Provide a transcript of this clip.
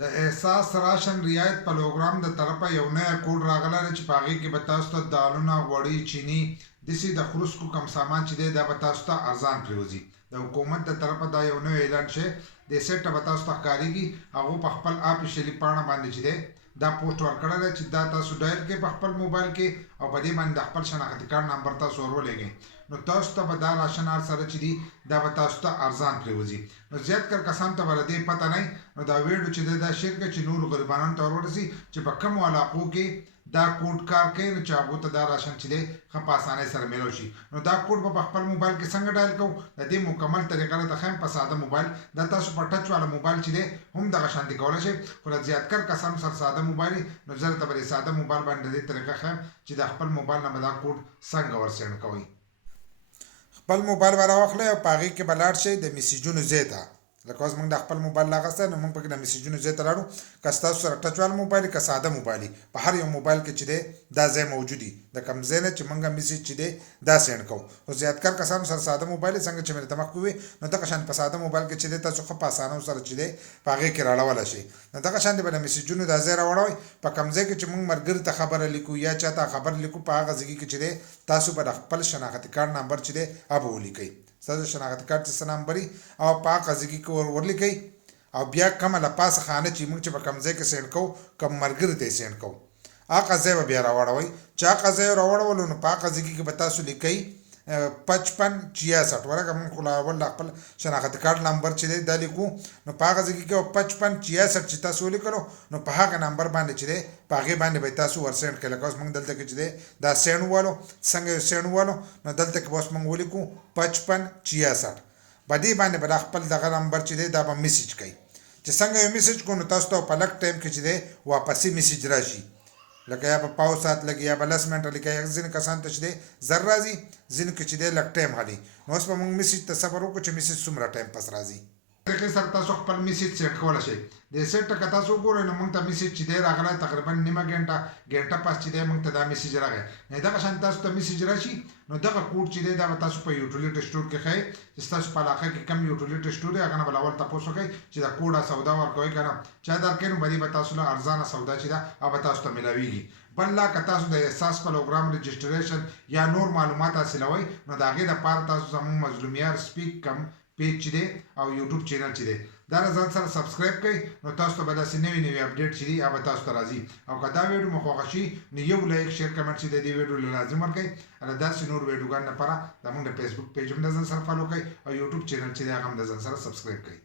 د احساس راشن رعایت پروګرام د طرفه یو نوی کوډ راغلی دی چې په هغې کې به تاسو ته دالونه غوړي چیني داسې د خروسکو کم سامان چې دی دا به تاسو ته ارزان پرېوځي د حکومت د طرفه دا یو نوی اعلان شوی دې سیټ ته به تاسو ته ښکارېږي هغو په خپل آفیشیلي پاڼه باندې چې دی دا پوسټ ورکړی دی چې دا تاسو ډایل کړئ په خپل موبایل کې او په دې باندې د خپل شناختي کارت نمبر تاسو ور ولېږئ نو تاسو ته به دا راشن هر سره چې دي دا به تاسو ته ارزان پرېوځي نو زیات کر کسان ته به د دې پته نه نو دا ویډیو چې دی دا شیر کړئ چې نورو غریبانو ته ور ورسي چې په کومو علاقو کې دا کوډ کار کوي نو چې هغو ته دا راشن چې دی ښه په اسانۍ سره میلاو شي نو دا کوډ به په خپل موبایل کې څنګه ډایل کوو د دې مکمل طریقه راته ښیم په ساده موبایل دا تاسو په ټچ والا موبایل چې دی هم دغه شانتې کولی شئ خو د زیاتکر کسانو سره ساده موبایل نو زه درته به د ساده موبایل باندې د دې طریقه ښیم چې د خپل موبایل نه به دا کوډ څنګه ورسینډ کوئ خپل موبایل به راواخلئ او په هغې کې به لاړ شئ د میسیجونو ځای ته لکه اوس موږ د خپل موبایل راغستی نو موږ پکې د میسیجونو ځای ته لاړو که ستاسو سره ټچ والا موبایل که ساده موبایل په هر یو موبایل کې چې دی دا ځای موجود وي د کوم ځای نه چې موږ میسیج چې دی دا سینډ کوو خو زیاتکر کسانو سره ساده موبایل څنګه چې مې درته مخکې وویل نو دغه شان په ساده موبایل کې چې دی تاسو ښه په اسانو سره چې دی په هغې کې راړولی شئ نو دغه شانتې به د میسیجونو دا ځای راوړوئ په کوم ځای کې چې موږ ملګري ته خبره لیکو یا چا ته خبر لیکو په هغه ځای کې چې دی تاسو به د خپل شناختي کارت نمبر چې دی هغه به ولیکئ ستاسو شناختي کارت چې څه نمبر وي او په هغه ځای کې ورلیکئ او بیا کومه له پاسه خانه چې موږ چې په کوم ځای کې سینډ کوو کوم ملګري ته یې سینډ کوو هغه ځای به بیا راوړوئ چې هغه ځای راوړولو نو په هغه ځای کې به تاسو لیکئ 5566 ورکه موږ خو لا اول خپل شناختي کارت نمبر چې دی دا لیکو نو په هغه ځای کې 5566 چې تاسو ولیکلو نو په هغه نمبر باندې چې دی په هغې باندې به تاسو ور سینډ کړئ لکه اوس موږ دلته کې چې دی دا سینډ ووالو څنګه یې سینډ ووالو نو دلته کې به اوس موږ ولیکو 5566 په دې باندې به دا خپل دغه نمبر چې دی دا به میسیج کوي چې څنګه یو میسیج کو نو تاسو ته په لږ ټایم کې چې دی واپسې میسیج راشي لکه یا په پاو ساعت لګي یا په 10 منټه لګي یا ځینې کسان ته چې دی زر راځي ځینې کې چې دی لږ ټایم غلي نو اوس به موږ میسیج ته صبر وکړو چې میسیج څومره ټایم پس راځي طریقې سره تاسو خپل میسیج سیټ کولی شئ د سیټ ته که تاسو وګورئ نو موږ ته میسیج چې دی راغلی تقریبا نیمه ګنټه پس چې دی موږ ته دا میسیج راغی نو دغه شان تاسو ته میسیج راشي نو دغه کوډ چې دی دا به تاسو په یوټیلیټ سټور کې ښایي چې ستاسو په علاقه کې کم یوټیلیټ سټور دی هغه نه به اول تپوس وکړئ چې دا کوډه سودا ورکوئ که نه چا درکوي نو به دې به تاسو له ارزانه سودا چې ده هغه به تاسو ته میلاویږي بل لا که تاسو د احساس پروګرام رجسټریشن یا نور معلومات حاصلوئ نو د هغې دپاره تاسو زموږ مظلومیار سپیک کم پیج چې دی او یوټیوب چینل چې دی دا ځان سره سبسکرایب کړئ نو تاسو ته به داسې نوي نوي اپډیټ چې دي هغه به تاسو ته راځي او که دا ویډیو مو خوښه شي نو یو لایک شیر کمنټ چې د دې ویډیو له لازم ورکړئ او داسې نور ویډیوګانو لپاره زموږ د فیسبوک پیج هم د ځان سره فالو کړئ او یوټیوب چینل چې دی هغه هم د ځان سره سبسکرایب کړئ